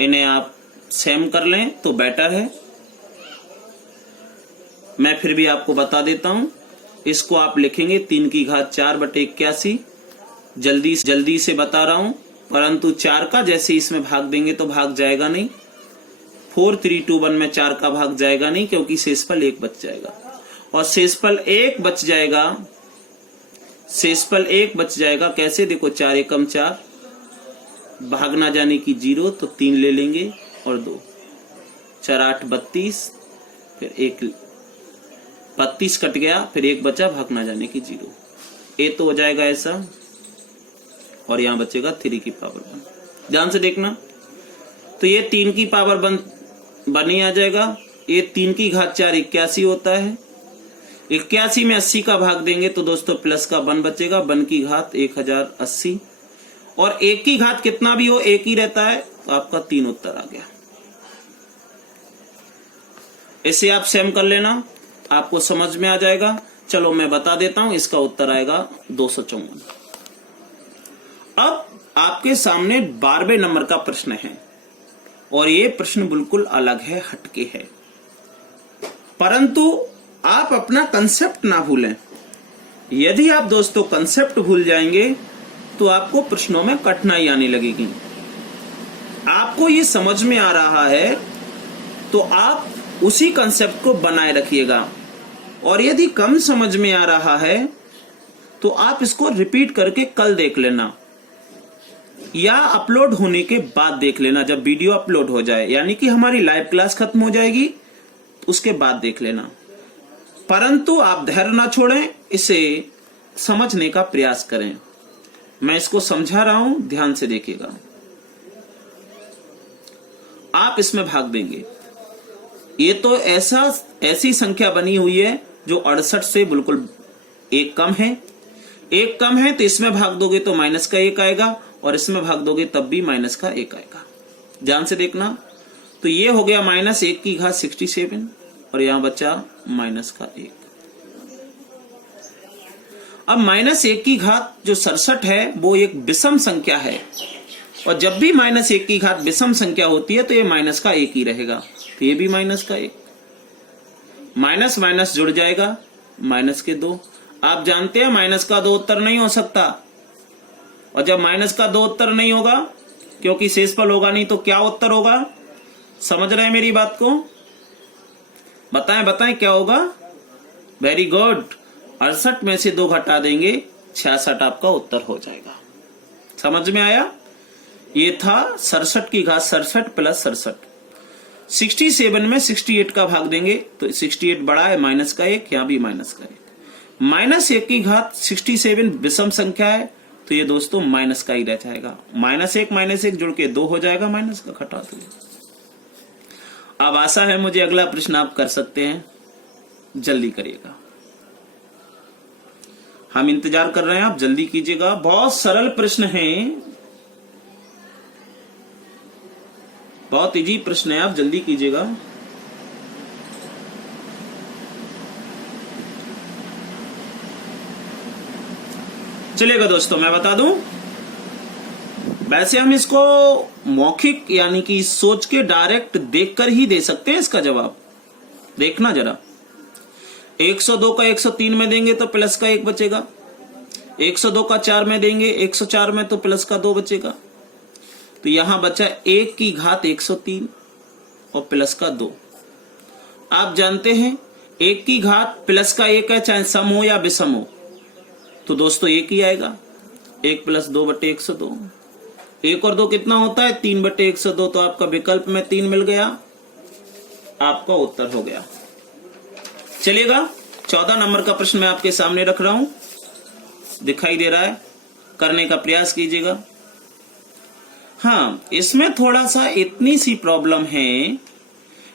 इन्हें आप सेम कर लें तो बेटर है। मैं फिर भी आपको बता देता हूं, इसको आप लिखेंगे 3 की घात 4/81। जल्दी से बता रहा हूं, परंतु 4 का जैसे इसमें भाग देंगे तो भाग जाएगा नहीं। 4 3 2 1 में 4 का भाग जाएगा नहीं, क्योंकि शेषफल 1 बच जाएगा। और शेषफल 1 बच जाएगा, शेषफल 1 बच जाएगा कैसे? देखो 4 एकम 4, भाग ना जाने की 0, तो 3 ले लेंगे और 2, 4 8 32, फिर 1 32 कट गया, फिर 1 बचा, भाग ना जाने की 0। ए तो हो जाएगा ऐसा, और यहां बचेगा 3 की पावर 1। ध्यान से देखना, तो ये 3 की पावर 1 ही आ जाएगा। ये 3 की घात 4 81 होता है। 81 में 80 का भाग देंगे तो दोस्तों प्लस का 1 बचेगा, 1 की घात 1080। और 1 की घात कितना भी हो 1 ही रहता है, तो आपका 3 उत्तर आ गया। इसे आप सेम कर लेना, आपको समझ में आ जाएगा। चलो मैं बता देता हूं, इसका उत्तर आएगा 254। अब आपके सामने 12वें नंबर का प्रश्न है, और ये प्रश्न बिल्कुल अलग है, हटके है, परंतु आप अपना कंसेप्ट ना भूलें। यदि आप दोस्तों कंसेप्ट भूल जाएंगे तो आपको प्रश्नों में कठिनाई आने लगेगी। आपको ये समझ में आ रहा है तो आप उसी कंसेप्ट को बनाए रखिएगा, और यदि कम समझ में आ रहा है तो आप इसको रिपीट करके कल देख लेना, या अपलोड होने के बाद देख लेना। जब वीडियो अपलोड हो जाए, यानी कि हमारी लाइव क्लास खत्म हो जाएगी, उसके बाद देख लेना। परंतु आप धैर्य ना छोड़ें, इसे समझने का प्रयास करें। मैं इसको समझा रहा हूं, ध्यान से देखिएगा। आप इसमें भाग देंगे। ये तो ऐसी संख्या बनी हुई है जो 68 से बिल्कुल 1 कम है। 1 कम है तो इसमें भाग दोगे तो माइनस का 1 आएगा, और इसमें भाग दोगे तब भी माइनस का 1 आएगा। ध्यान से देखना, तो ये हो गया -1 की घात 67, और यहां बचा माइनस का 1। अब -1 की घात जो 67 है वो एक विषम संख्या है, और जब भी -1 की घात विषम संख्या होती है तो ये माइनस का 1 ही रहेगा, तो ये भी माइनस का 1, माइनस माइनस जुड़ जाएगा, माइनस के 2। आप जानते हैं माइनस का 2 उत्तर नहीं हो सकता, और जब माइनस का 2 उत्तर नहीं होगा, क्योंकि शेषफल होगा नहीं, तो क्या उत्तर होगा? समझ रहे हैं मेरी बात को? बताएं क्या होगा? वेरी गुड, 68 में से 2 घटा देंगे, 66 आपका उत्तर हो जाएगा। समझ में आया? ये था 67 की घात 67 प्लस 67। 67 में 68 का भाग देंगे तो 68 बड़ा है, माइनस का 1, यहां भी माइनस का 1। -1 की घात 67 विषम संख्या है, तो ये दोस्तों माइनस का ही रह जाएगा। -1 जुड़ के 2 हो जाएगा, माइनस का घटा दो। अब आशा है मुझे अगला प्रश्न आप कर सकते हैं, जल्दी करिएगा, हम इंतजार कर रहे हैं, आप जल्दी कीजिएगा। बहुत सरल प्रश्न है, बहुत इजी प्रश्न है, आप जल्दी कीजिएगा। चलिएगा दोस्तों, मैं बता दूं, वैसे हम इसको मौखिक यानी कि सोच के डायरेक्ट देखकर ही दे सकते हैं इसका जवाब। देखना जरा, 102 का 103 में देंगे तो प्लस का 1 बचेगा, 102 का 4 में देंगे 104 में तो प्लस का 2 बचेगा, तो यहां बचा 1 की घात 103 और प्लस का 2। आप जानते हैं 1 की घात प्लस का 1 है, चाहे सम हो या विषम हो, तो दोस्तों 1 ही आएगा। 1 + 2/102, 1 और 2 कितना होता है? 3/102, तो आपका विकल्प में 3 मिल गया, आपका उत्तर हो गया। चलिएगा, 14 नंबर का प्रश्न मैं आपके सामने रख रहा हूं, दिखाई दे रहा है, करने का प्रयास कीजिएगा। हाँ, इसमें थोड़ा सा इतनी सी प्रॉब्लम है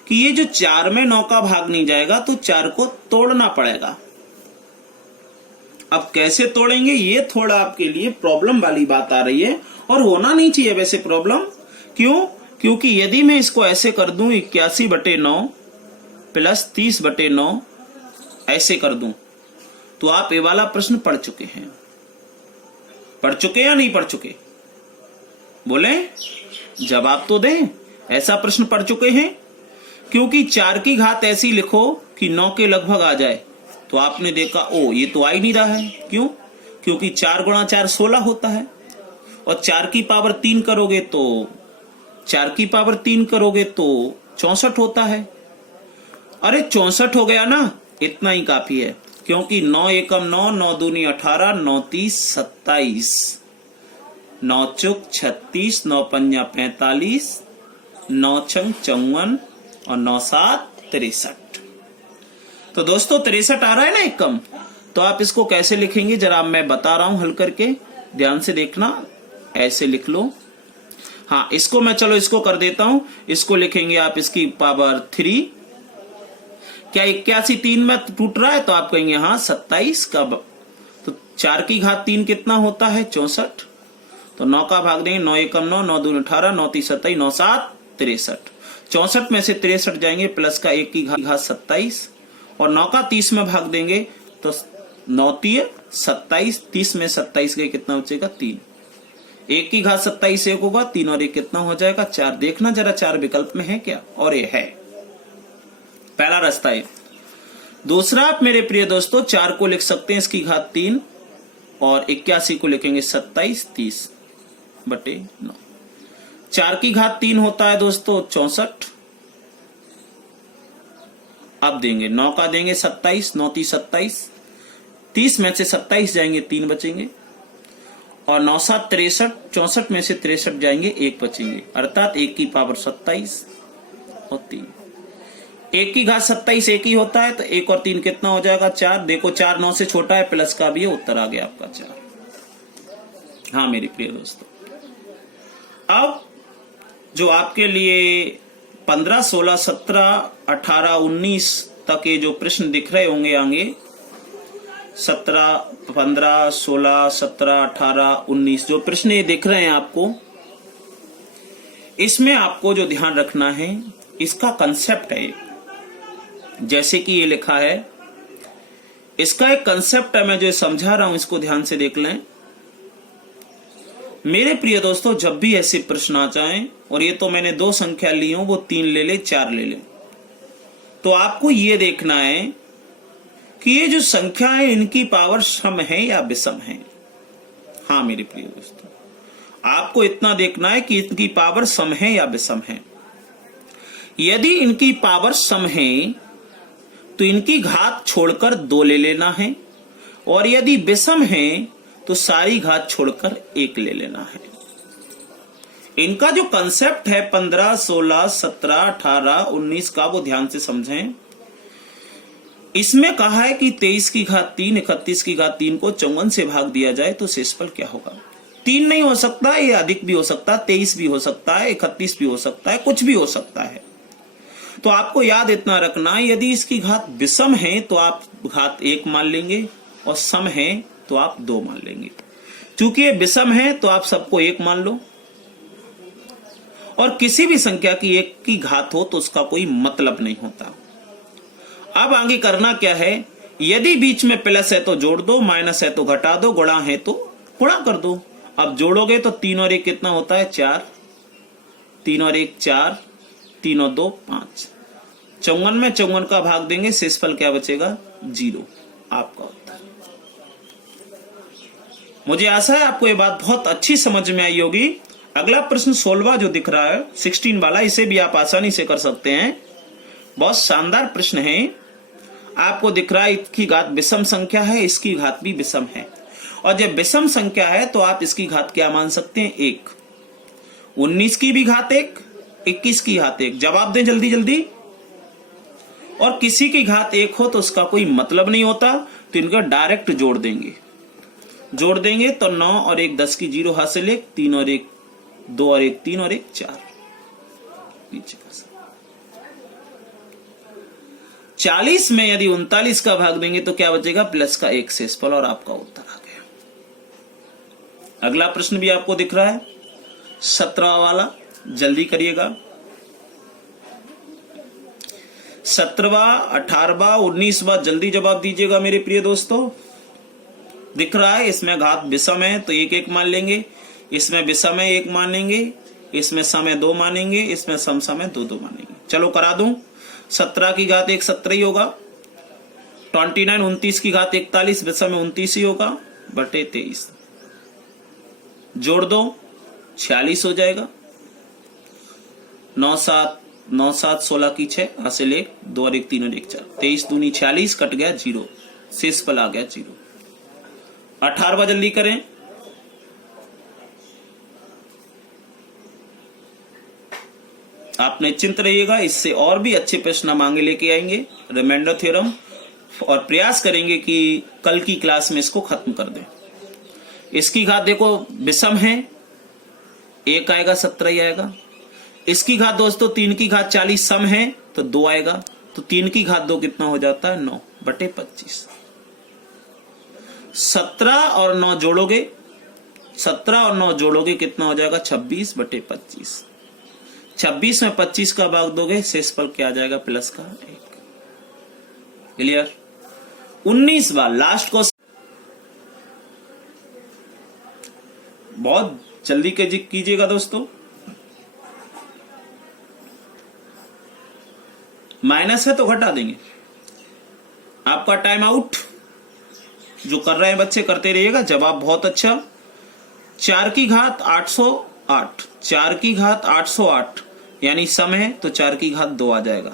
कि ये जो 4 में 9 का भाग नहीं जाएगा, तो 4 को तोड़ना पड़ेगा। अब कैसे तोड़ेंगे, ये थोड़ा आपके लिए प्रॉब्लम वाली बात आ रही है, और होना नहीं चाहिए वैसे प्रॉब्लम। क्यों? क्योंकि यदि मैं इसको ऐसे कर दूं 81/9 प्लस 30/9 ऐसे कर दूं, तो आप ये वाला प्रश्न पढ़ चुके हैं। पढ़ चुके या नहीं पढ़ चुके? बोले, जवाब तो दें। ऐसा प्रश्न पढ़ चुके हैं? क्योंकि 4 की घात ऐसी लिखो कि 9 के लगभग आ जाए, तो आपने देखा ओ ये तो आ ही नहीं रहा है। क्यों? क्योंकि 4 गुणा 4 16 होता है, और 4 की पावर 3 करोगे तो 4 की पावर 3 करोगे तो 64 होता है। अरे 64 हो गया ना, इतना ही काफी है। क्योंकि 9 एकम 9, 9 दूनी 18, 9 30 27, 9 चौक 36, 9 पंजा 45, 9 छंग 54 और 9 7 63। तो दोस्तों 63 आ रहा है ना एकम। तो आप इसको कैसे लिखेंगे जरा मैं बता रहा हूं हल करके, ध्यान से देखना। ऐसे लिख लो। हाँ, इसको मैं चलो इसको कर देता हूं। इसको लिखेंगे आप इसकी पावर 3। क्या 81 3 में टूट रहा है? तो आप कहेंगे हाँ 27 का। तो 4 की घात 3 कितना होता है? 64। तो 9 का भाग देंगे, 9 एकम 9, 9 दूनी 18, 9 30 27, 9 7 63। 64 में से 63 जाएंगे, प्लस का 1 की घात 27, और 9 का 30 में भाग देंगे तो 9 3 27, 30 में 27 गए, कितना बचेगा? 3। 1 की घात 27 1 होगा, 3 और 1 कितना हो जाएगा? 4। देखना जरा 4 विकल्प में है क्या, और ये है। पहला रास्ता है। दूसरा, आप मेरे प्रिय दोस्तों 4 को लिख सकते हैं इसकी घात 3, और 81 को लिखेंगे 27 30/9। 4 की घात 3 होता है दोस्तों 64। अब देंगे 9 का देंगे 27, 9 30 27, 30 में से 27 जाएंगे 3 बचेंगे, और 9 7 63, 64 में से 63 जाएंगे 1 बचेंगे, अर्थात 1 की पावर 27 और 3। 1 की घात 27 1 ही होता है, तो 1 और 3 कितना हो जाएगा? 4। देखो 4 9 से छोटा है, प्लस का भी है, उत्तर आ गया आपका 4। हाँ मेरे प्रिय दोस्तों, अब जो आपके लिए 15 16 17 18 19 तक ये जो प्रश्न दिख रहे होंगे आगे, 17 15 16 17 18 19 जो प्रश्न ये दिख रहे हैं आपको, इसमें आपको जो ध्यान रखना है इसका कंसेप्ट है। जैसे कि ये लिखा है, इसका एक कंसेप्ट है, मैं जो समझा रहा हूं इसको ध्यान से देख लें मेरे प्रिय दोस्तों। जब भी ऐसे प्रश्न आ जाएं, और ये तो मैंने 2 संख्या ली हो, वो 3 ले ले 4 ले ले, तो आपको ये देखना है कि ये जो संख्या है इनकी पावर सम है या विषम है। हाँ मेरे प्रिय दोस्तों, आपको इतना देखना है कि इनकी पावर सम है या विषम है। यदि इनकी पावर सम है तो इनकी घात छोड़कर 2 ले लेना है, और यदि विषम है तो सारी घात छोड़कर 1 ले लेना है। इनका जो कंसेप्ट है 15 16 17 18 19 का, वो ध्यान से समझें। इसमें कहा है कि 23 की घात 3 31 की घात 3 को 54 से भाग दिया जाए तो शेषफल क्या होगा। 3 नहीं हो सकता, ये अधिक भी हो सकता है, 23 भी हो सकता है, 31 भी हो सकता है, कुछ भी हो सकता है। तो आपको याद इतना रखना है, यदि इसकी घात विषम है तो आप घात 1 मान लेंगे, और सम है तो आप 2 मान लेंगे। चूंकि ये विषम है तो आप सबको 1 मान लो, और किसी भी संख्या की 1 की घात हो तो उसका कोई मतलब नहीं होता। अब आगे करना क्या है, यदि बीच में प्लस है तो जोड़ दो, माइनस है तो घटा दो, गुणा है तो गुणा कर दो। अब जोड़ोगे तो 3 और 1 कितना होता है? 4। 3 और 1 4, 3 और 2 5। 54 में 54 का भाग देंगे, शेषफल क्या बचेगा? 0। आपका उत्तर। मुझे आशा है आपको ये बात बहुत अच्छी समझ में आई होगी। अगला प्रश्न 16वां जो दिख रहा है 16 वाला, इसे भी आप आसानी से कर सकते हैं। बहुत शानदार प्रश्न है। आपको दिख रहा है इसकी घात विषम संख्या है, इसकी घात भी विषम है, और जब विषम संख्या है तो आप इसकी घात क्या मान सकते हैं? 1। 19 की भी घात 1, 21 की घात 1। जवाब दें जल्दी जल्दी। और किसी की घात 1 हो तो उसका कोई मतलब नहीं होता, तो इनका डायरेक्ट जोड़ देंगे। जोड़ देंगे तो 9 और 1 10 की 0 हासिल 1, 3 और 1 2 और 1 3 और 1 4। 40 में यदि 39 का भाग देंगे तो क्या बचेगा? प्लस का 1 शेषफल, और आपका उत्तर आ गया। अगला प्रश्न भी आपको दिख रहा है 17वां वाला, जल्दी करिएगा। 17वां, 18वां, 19वां जल्दी जवाब दीजिएगा मेरे प्रिय दोस्तों। दिख रहा है इसमें घात विषम है तो 1 1 मान लेंगे, इसमें विषम है 1 मानेंगे, इसमें सम है 2 मानेंगे, इसमें सम है 2 2 मानेंगे। चलो करा दूं। 17 की घात 1 17 ही होगा, 29 29 की घात 41 विषम में 29 ही होगा बटे 23, जोड़ दो 46 हो जाएगा। 9 7 9 7 16 की 6 हासिल 1 2 और 1 3 और 1 4, 23 दूनी 46, कट गया 0, शेषफल आ गया 0। 18वां जल्दी करें। आप निश्चिंत रहिएगा, इससे और भी अच्छे प्रश्न हम आगे लेके आएंगे, रिमाइंडर थ्योरम, और प्रयास करेंगे कि कल की क्लास में इसको खत्म कर दें। इसकी घात देखो विषम है, 1 आएगा 17 ही आएगा। इसकी घात दोस्तों 3 की घात 40 सम है तो 2 आएगा, तो 3 की घात 2 कितना हो जाता है? 9 बटे 25। 17 और 9 जोड़ोगे, 17 और 9 जोड़ोगे कितना हो जाएगा? 26 बटे 25। 26 में 25 का भाग दोगे, शेषफल क्या आ जाएगा? प्लस का 1। क्लियर? 19वां लास्ट क्वेश्चन, बहुत जल्दी कीजिएगा दोस्तों। माइनस है तो घटा देंगे। आपका टाइम आउट। जो कर रहे हैं बच्चे करते रहिएगा, जवाब बहुत अच्छा। 4 की घात 808, 4 की घात 808 यानी सम है तो 4 की घात 2 आ जाएगा।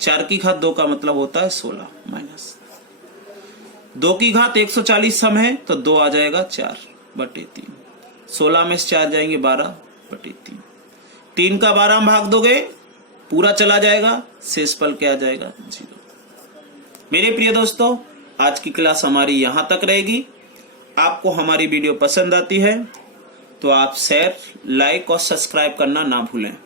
4 की घात 2 का मतलब होता है 16, माइनस 2 की घात 140 सम है तो 2 आ जाएगा 4 बटे 3। 16 में से 4 जाएंगे 12 बटे 3। 3 का 12 में भाग दोगे पूरा चला जाएगा, शेषफल क्या आ जाएगा? 0। मेरे प्रिय दोस्तों, आज की क्लास हमारी यहां तक रहेगी। आपको हमारी वीडियो पसंद आती है तो आप शेयर, लाइक और सब्सक्राइब करना ना भूलें।